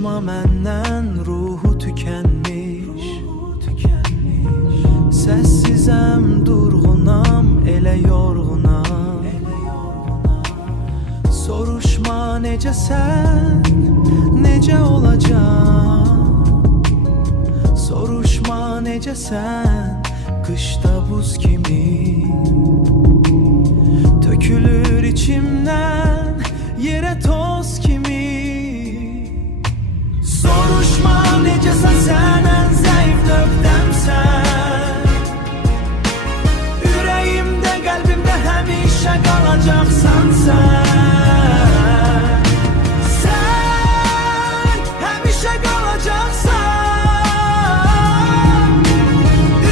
Soruşma məndən, ruhu tükənmiş. Səssizəm, durğunam, elə yorğunam. Soruşma necəsən, necə olacaq. Soruşma necəsən, qışda buz kimi. Tökülür içimdən, yerə toz kimi. Soruşma necəsən, sən ən zəif nöqtəmsən. Ürəyimdə, qəlbimdə həmişə qalacaqsan sən. Sən həmişə qalacaqsan.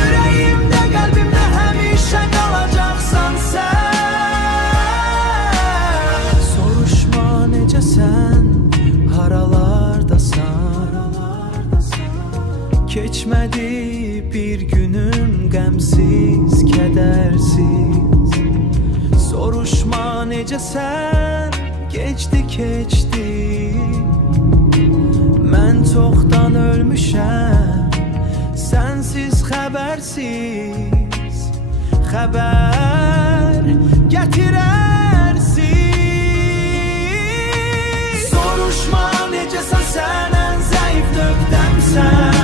Ürəyimdə, qəlbimdə həmişə qalacaqsan sən. Soruşma necəsən, haralardasan. Keçmədi bir günüm qəmsiz, kədərsiz. Soruşma necəsən, keçdi keçdi. Mən çoxdan ölmüşəm, sənsiz xəbərsiz. Xəbər gətirərsiz. Soruşma necəsən, sən ən zəif nöqtəmsən.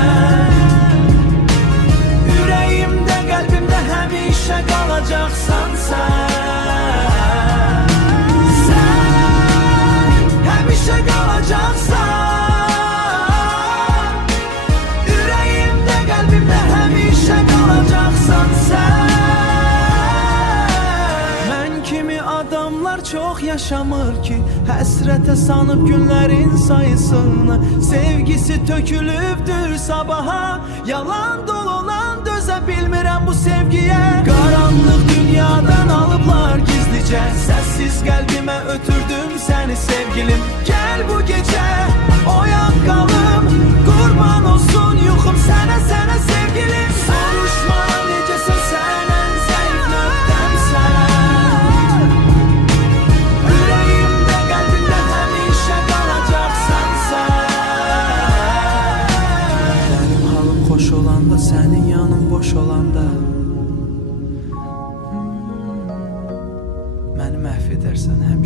Ürəyimdə, qəlbimdə həmişə qalacaqsan sən. Sən həmişə qalacaqsan. Ürəyimdə, qəlbimdə həmişə qalacaqsan sən. Mən kimi adamlar çox yaşamır ki, həsrətə sanıb günlərin sayısını. Sevgisi tökülübdür sabaha, yalan dolanan dözə bilmirəm bu sevgiyə. Qaranlıq dünyadan alıblar gizlicə, səssiz qəlbimə ötürdüm səni sevgilim. Gəl bu gecə oyan qalım, qurban olsun yuxum sənə, sənə sevgilim. Soruşma necəsən, sən ən zəif nöqtəmsən. Ürəyimdə, qəlbimdə həmişə qalacaqsan sən. Mənim halım xoş olanda, sənin yanın boş olanda, məni məhv edərsən həmişə.